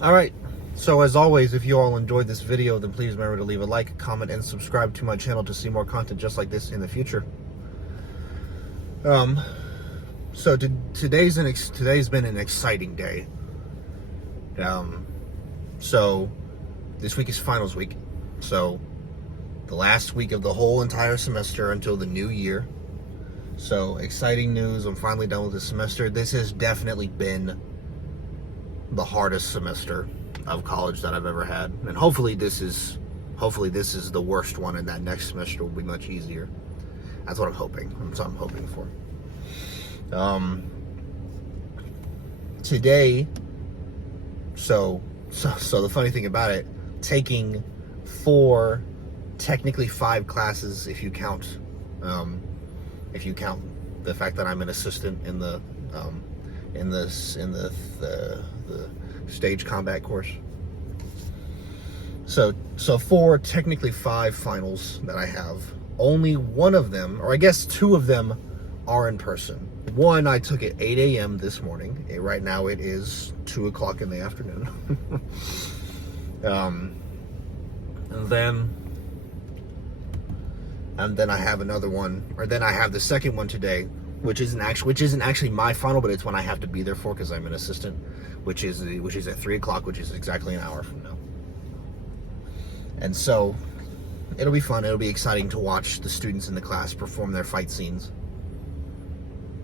All right. So as always, if you all enjoyed this video, then please remember to leave a like, comment, and subscribe to my channel to see more content just like this in the future. So today's been an exciting day. So this week is finals week. So the last week of the whole entire semester until the new year. So exciting news. I'm finally done with the semester. This has definitely been the hardest semester of college that I've ever had. And hopefully this is the worst one, and that next semester will be much easier. That's what I'm hoping. That's what I'm hoping for. Today, so the funny thing about it, taking technically five classes if you count the fact that I'm an assistant in the stage combat course. So technically five finals that I have. Only one of them, or I guess two of them, are in person. One I took at 8 a.m. this morning. Right now it is 2 o'clock in the afternoon. And then I have another one, or then I have the second one today, which isn't actually my final, but it's one I have to be there for because I'm an assistant, which is at 3 o'clock, which is exactly an hour from now. And so it'll be fun. It'll be exciting to watch the students in the class perform their fight scenes,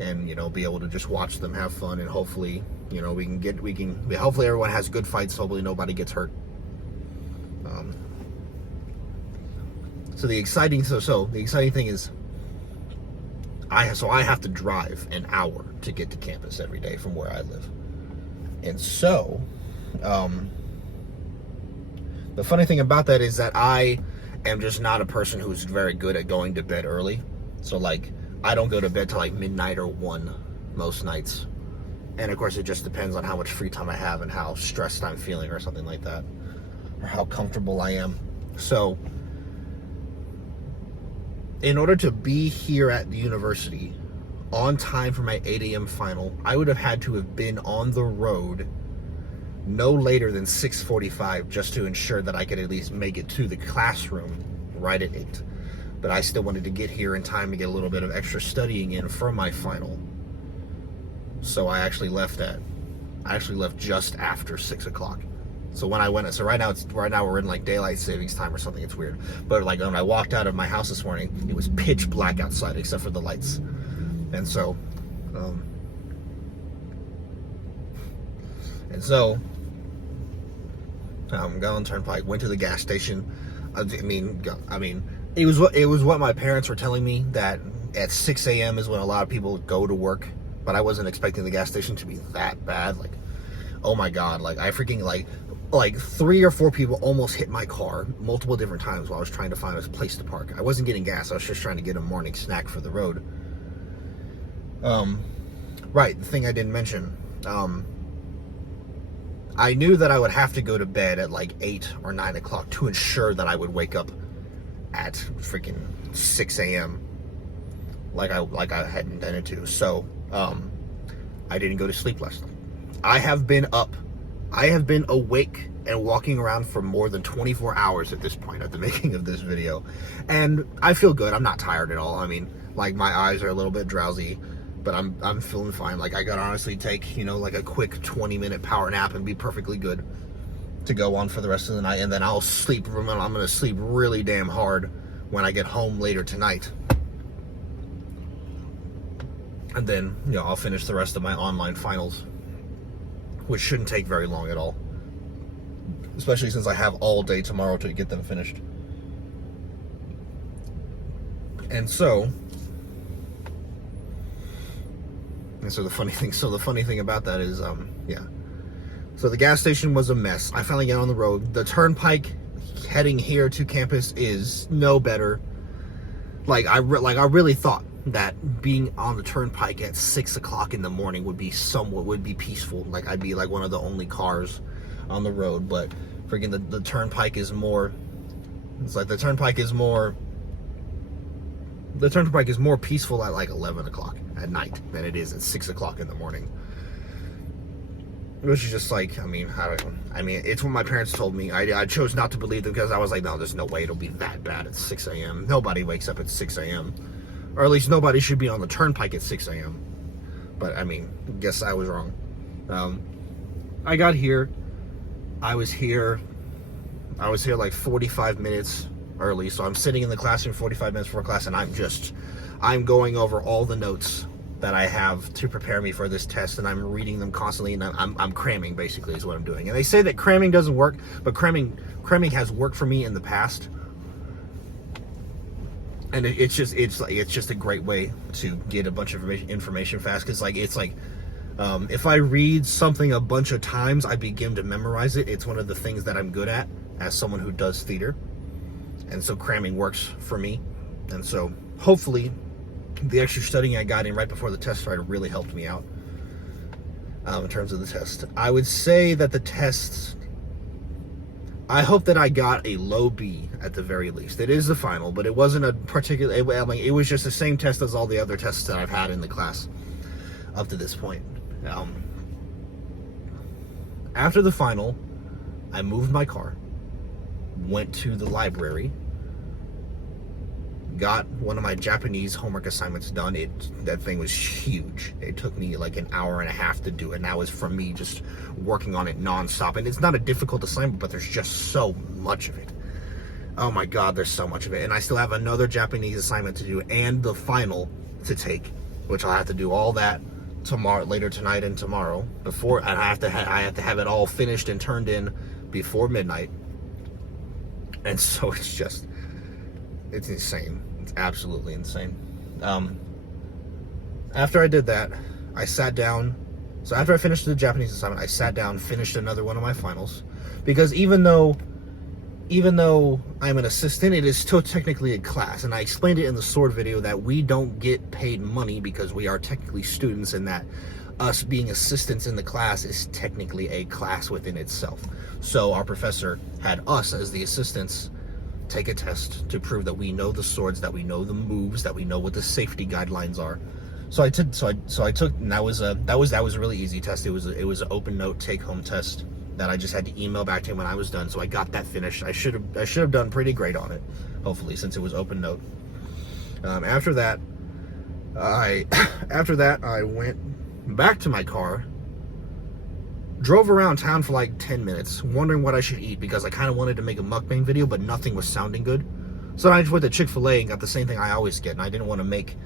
and be able to just watch them have fun, and hopefully hopefully everyone has good fights. Hopefully nobody gets hurt. So the exciting thing is I have to drive an hour to get to campus every day from where I live. And so the funny thing about that is that I am just not a person who's very good at going to bed early. So like I don't go to bed till like midnight or 1 most nights. And of course it just depends on how much free time I have and how stressed I'm feeling or something like that, or how comfortable I am. So in order to be here at the university on time for my 8 a.m. final, I would have had to have been on the road no later than 6:45 just to ensure that I could at least make it to the classroom right at 8. But I still wanted to get here in time to get a little bit of extra studying in for my final. So I actually left just after 6 o'clock. So when I went, right now we're in like daylight savings time or something. It's weird. But like when I walked out of my house this morning, it was pitch black outside except for the lights. And so got on Turnpike, went to the gas station. I mean, it was what my parents were telling me, that at 6 a.m. is when a lot of people go to work. But I wasn't expecting the gas station to be that bad. Like, oh my God, like I freaking like 3 or 4 people almost hit my car multiple different times while I was trying to find a place to park. I wasn't getting gas. I was just trying to get a morning snack for the road. Right, the thing I didn't mention. I knew that I would have to go to bed at like 8 or 9 o'clock to ensure that I would wake up at freaking 6 a.m. like I had intended to. So, I didn't go to sleep last night. I have been awake and walking around for more than 24 hours at this point at the making of this video. And I feel good. I'm not tired at all. I mean, like my eyes are a little bit drowsy, but I'm feeling fine. Like I could honestly take, like a quick 20-minute power nap and be perfectly good to go on for the rest of the night. And then I'll sleep. I'm going to sleep really damn hard when I get home later tonight. And then, I'll finish the rest of my online finals, which shouldn't take very long at all, especially since I have all day tomorrow to get them finished. And so the funny thing about that is, so the gas station was a mess. I finally get on the road. The turnpike heading here to campus is no better. Like I really thought that being on the turnpike at 6 o'clock in the morning would be peaceful. Like I'd be like one of the only cars on the road, but freaking the turnpike is more, it's like the turnpike is more peaceful at like 11 o'clock at night than it is at 6 o'clock in the morning. which is just like, I mean, it's what my parents told me. I chose not to believe them because I was like, no, there's no way it'll be that bad at 6 a.m. Nobody wakes up at 6 a.m. Or at least nobody should be on the turnpike at 6 a.m. But, I mean, guess I was wrong. I got here. I was here like 45 minutes early. So I'm sitting in the classroom 45 minutes before class, and I'm going over all the notes that I have to prepare me for this test, and I'm reading them constantly, and I'm cramming, basically, is what I'm doing. And they say that cramming doesn't work, but cramming has worked for me in the past. And it's just a great way to get a bunch of information fast, because if I read something a bunch of times, I begin to memorize it. It's one of the things that I'm good at as someone who does theater, and so cramming works for me. And so hopefully the extra studying I got in right before the test started really helped me out in terms of the test. I would say that the tests, I hope that I got a low B at the very least. It is the final, but it wasn't a particular, it was just the same test as all the other tests that I've had in the class up to this point. After the final, I moved my car, went to the library, got one of my Japanese homework assignments done. That thing was huge. It took me like an hour and a half to do it, and that was from me just working on it nonstop. And it's not a difficult assignment, but there's just so much of it. Oh my God, there's so much of it. And I still have another Japanese assignment to do and the final to take, which I'll have to do all that tomorrow, later tonight and tomorrow, and I have to have it all finished and turned in before midnight. And so it's insane. It's absolutely insane. After I did that, I sat down. So after I finished the Japanese assignment, I sat down, finished another one of my finals, because even though I'm an assistant, it is still technically a class. And I explained it in the sword video that we don't get paid money because we are technically students, and that us being assistants in the class is technically a class within itself. So our professor had us as the assistants take a test to prove that we know the swords, that we know the moves, that we know what the safety guidelines are. So I took, and that was a really easy test. It was an open note take home test that I just had to email back to him when I was done. So I got that finished. I should have done pretty great on it, hopefully, since it was open note. After that, I went back to my car, drove around town for like 10 minutes, wondering what I should eat, because I kind of wanted to make a mukbang video, but nothing was sounding good. So I just went to Chick-fil-A and got the same thing I always get, and I didn't want to make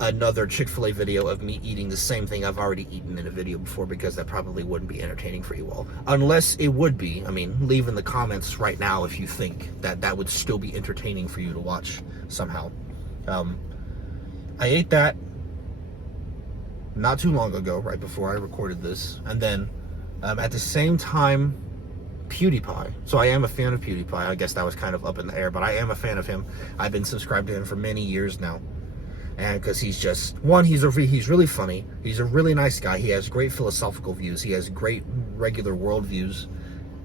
another Chick-fil-A video of me eating the same thing I've already eaten in a video before, because that probably wouldn't be entertaining for you all. Unless it would be. I mean, leave in the comments right now if you think that would still be entertaining for you to watch somehow. I ate that not too long ago, right before I recorded this, and then at the same time, PewDiePie. So I am a fan of PewDiePie. I guess that was kind of up in the air, but I am a fan of him. I've been subscribed to him for many years now. And because he's just, he's really funny. He's a really nice guy. He has great philosophical views. He has great regular world views.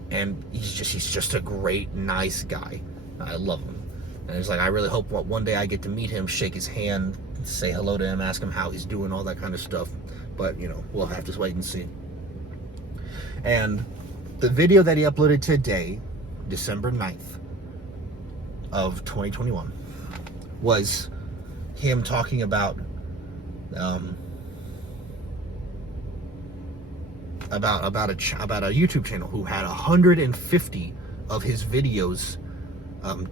And he's just a great, nice guy. I love him. And it's like, I really hope one day I get to meet him, shake his hand, say hello to him, ask him how he's doing, all that kind of stuff. But, you know, we'll have to wait and see. And the video that he uploaded today, December 9th of 2021, was him talking about a YouTube channel who had 150 of his videos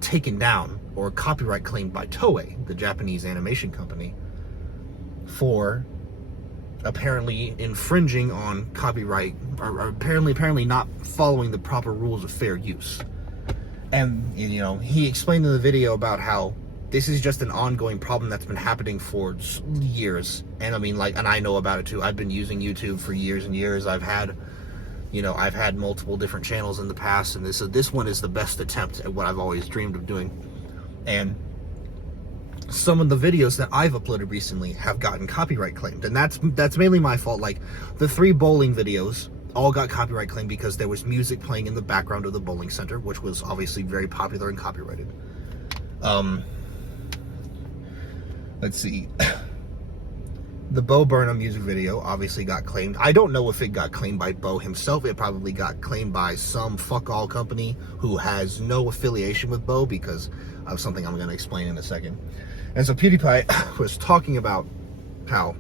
taken down or copyright claimed by Toei, the Japanese animation company, for apparently infringing on copyright, or apparently not following the proper rules of fair use. And, you know, he explained in the video about how this is just an ongoing problem that's been happening for years. And I mean, like, and I know about it too. I've been using YouTube for years and years. I've had multiple different channels in the past, and this one is the best attempt at what I've always dreamed of doing. And some of the videos that I've uploaded recently have gotten copyright claimed, and that's mainly my fault. Like, the 3 bowling videos all got copyright claimed because there was music playing in the background of the bowling center, which was obviously very popular and copyrighted. Let's see. The Bo Burnham music video obviously got claimed. I don't know if it got claimed by Bo himself. It probably got claimed by some fuck-all company who has no affiliation with Bo, because of something I'm going to explain in a second. And so PewDiePie was talking about how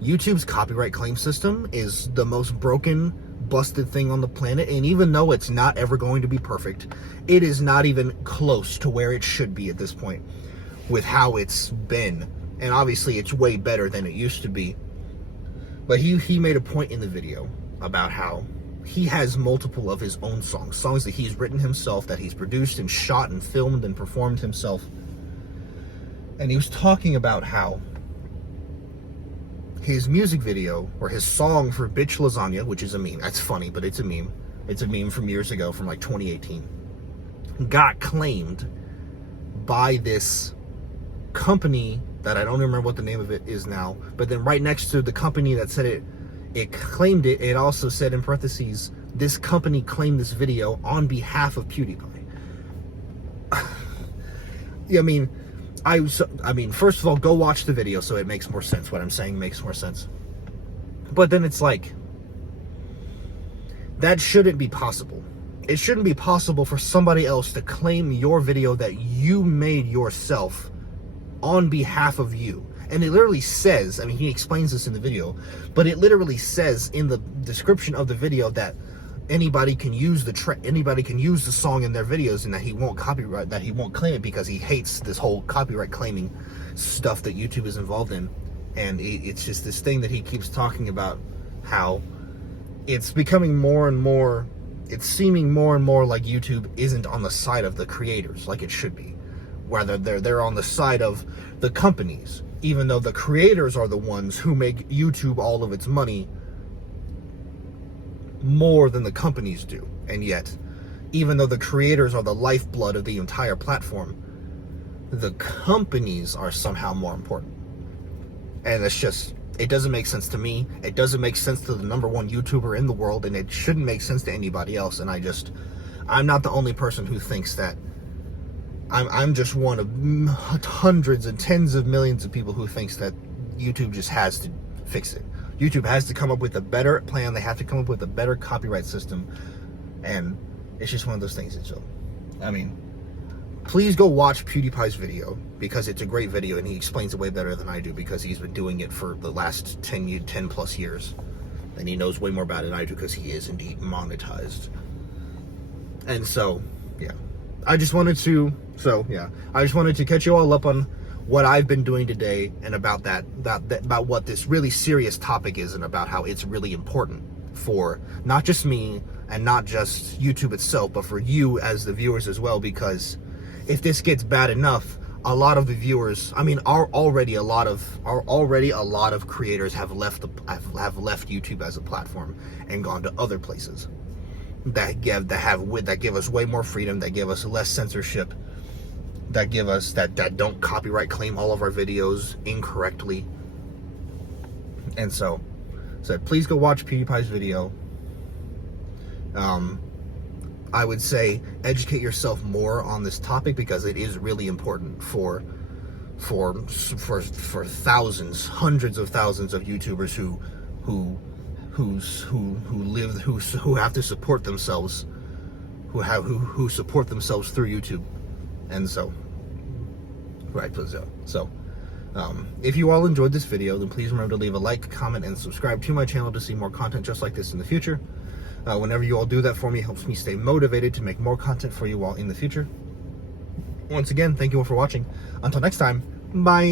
YouTube's copyright claim system is the most broken, busted thing on the planet, and even though it's not ever going to be perfect, it is not even close to where it should be at this point with how it's been. And obviously it's way better than it used to be. But he made a point in the video about how he has multiple of his own songs that he's written himself, that he's produced and shot and filmed and performed himself. And he was talking about how his music video, or his song for Bitch Lasagna, which is a meme. That's funny, but it's a meme. It's a meme from years ago, from like 2018. Got claimed by this company that I don't remember what the name of it is now. But then right next to the company that said it claimed it, it also said in parentheses, this company claimed this video on behalf of PewDiePie. Yeah, I mean, first of all, go watch the video so it makes more sense. What I'm saying makes more sense. But then it's like, that shouldn't be possible. It shouldn't be possible for somebody else to claim your video that you made yourself on behalf of you. And it literally says, I mean, he explains this in the video, but it literally says in the description of the video that anybody can use the song in their videos, and that he won't copyright, that he won't claim it, because he hates this whole copyright claiming stuff that YouTube is involved in. And it's just this thing that he keeps talking about, how it's becoming more and more, it's seeming more and more like YouTube isn't on the side of the creators like it should be. Rather, they're on the side of the companies, even though the creators are the ones who make YouTube all of its money more than the companies do. And yet, even though the creators are the lifeblood of the entire platform, the companies are somehow more important. And it's just, it doesn't make sense to me. It doesn't make sense to the #1 YouTuber in the world, and it shouldn't make sense to anybody else. And I'm not the only person who thinks that. I'm just one of hundreds and tens of millions of people who thinks that YouTube just has to fix it. YouTube has to come up with a better plan. They have to come up with a better copyright system. And it's just one of those things. So, I mean, please go watch PewDiePie's video, because it's a great video, and he explains it way better than I do, because he's been doing it for the last 10 plus years. And he knows way more about it than I do, because he is indeed monetized. And so, yeah. I just wanted to catch you all up on what I've been doing today, and about about what this really serious topic is, and about how it's really important for not just me and not just YouTube itself, but for you as the viewers as well. Because if this gets bad enough, a lot of the viewers, I mean, already a lot of creators have left YouTube as a platform and gone to other places that give us way more freedom, that give us less censorship, that don't copyright claim all of our videos incorrectly. And so please go watch PewDiePie's video. I would say educate yourself more on this topic, because it is really important for thousands, hundreds of thousands of YouTubers who have to support themselves, who support themselves through YouTube. And so, right, so if you all enjoyed this video, then please remember to leave a like, comment, and subscribe to my channel to see more content just like this in the future. Whenever you all do that for me, it helps me stay motivated to make more content for you all in the future. Once again, thank you all for watching. Until next time, bye.